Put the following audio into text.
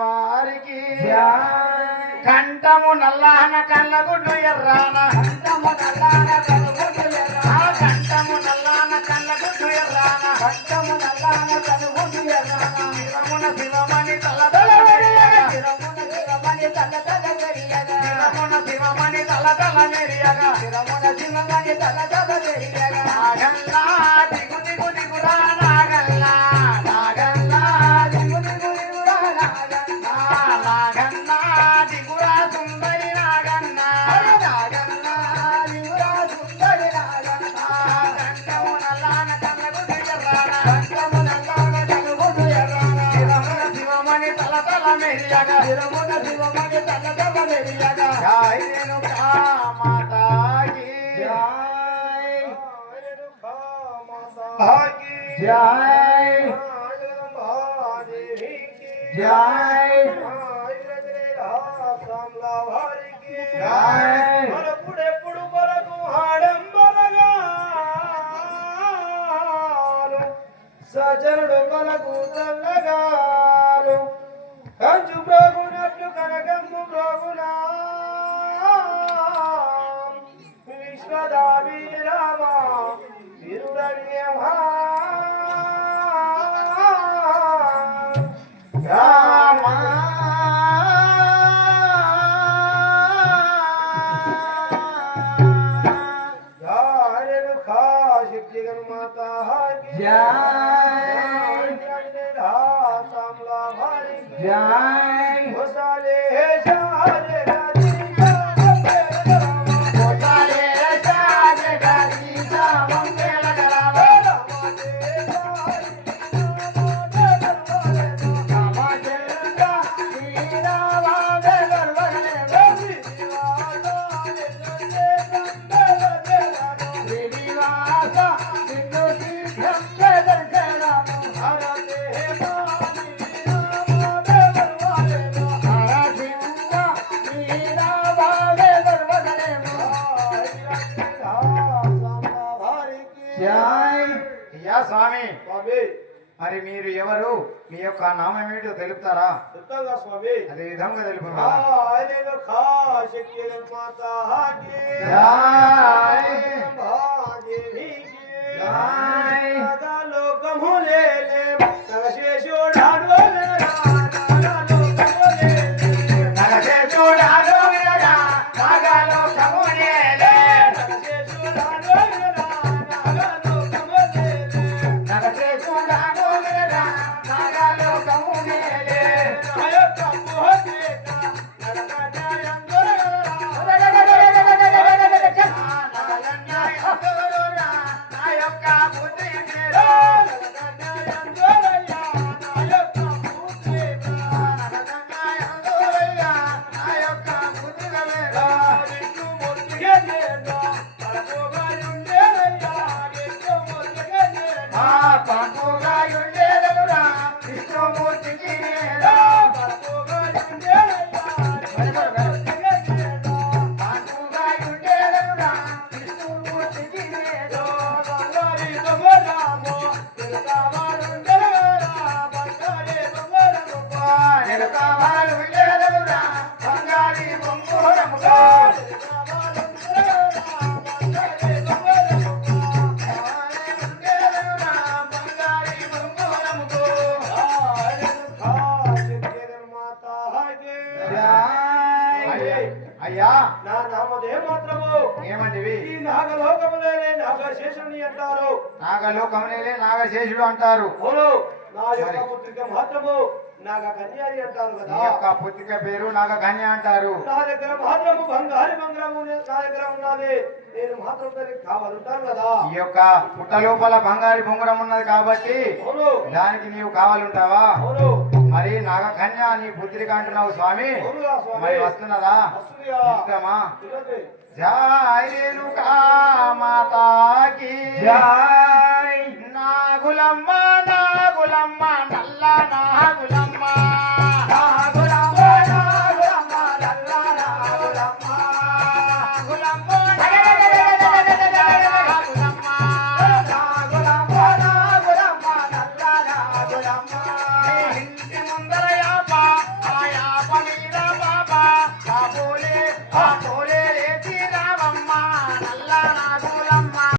వారికి కంఠము నల్లాన కళ్ళగుడ్డు ఎర్రాన కంఠము నల్లాన కళ్ళగుడ్డు ఎర్రాన కంఠము నల్లాన కళ్ళగుడ్డు ఎర్రాన కంఠము నల్లాన కళ్ళగుడ్డు ఎర్రాన శిరమున శివమణి తలతల మెరియగా శిరమున శివమణి తలతల మెరియగా శిరమున శివమణి తలతల మెరియగా శిరమున శివమణి తలతల మెరియగా నాగల్లా దిగు దిగు దిగురా నాగల్లా నాగల్లా దిగు దిగు దిగురా నాగల్లా నాగల్లా దిగురా సుందరి నాగన్నా నాగన్నా దిగురా సుందరి నాగన్నా కంఠము నల్లాన కళ్ళగుడ్డు ఎర్రాన కంఠము నల్లాన కళ్ళగుడ్డు ఎర్రాన శిరమున శివమణి తలతల మెరియగా శిరమున శివమణి తలతల మెరియగా జై రేణుకా మాతాకి జై జై మనకుడెప్పుడు మనకు ఆడంబరగాను సజనుడు మనకు చల్లగాను కంచు బ్రోగునట్లు కనకమ్ము బ్రోగునా విశ్వదాభి రామ విరుడనియమా స్వామి మరి మీరు ఎవరు మీ యొక్క నామం ఏమిటో తెలుపుతారా స్వామి అదే విధంగా తెలుపు అయ్యా నా నామదే మాత్రము ఏమంటివి ఈ నాగలోకములేనే నాగశేషుని అంటారు నాగలోకములేనే నాగశేషుడు అంటారు అవును నా యొక్క పుత్రిక మాత్రము నాగ కన్యాని అంటారు కదా ఈ యొక్క పుత్రిక పేరు నాగ కన్య అంటారు నా దగ్గర మాత్రము బంగారు బంగారమునే నా దగ్గర ఉన్నది. నేను మాత్రం దానికి కావాలంటాను కదా. ఈ యొక్క పుట్ట లోపల బంగారు బొంగురం ఉన్నది కాబట్టి అవును దానికి నీవు కావాలంటావా? అవును మరి నాగకన్య నీ పుత్రిక అంటున్నావు స్వామి, అవునుగా స్వామి. మరి వస్తున్నదా? వస్తుందిగా. ఇంకమా చూడండి. జై రేణుకా మాతాకి జై నాగులమ్మ నాగులమ్మ నల్ల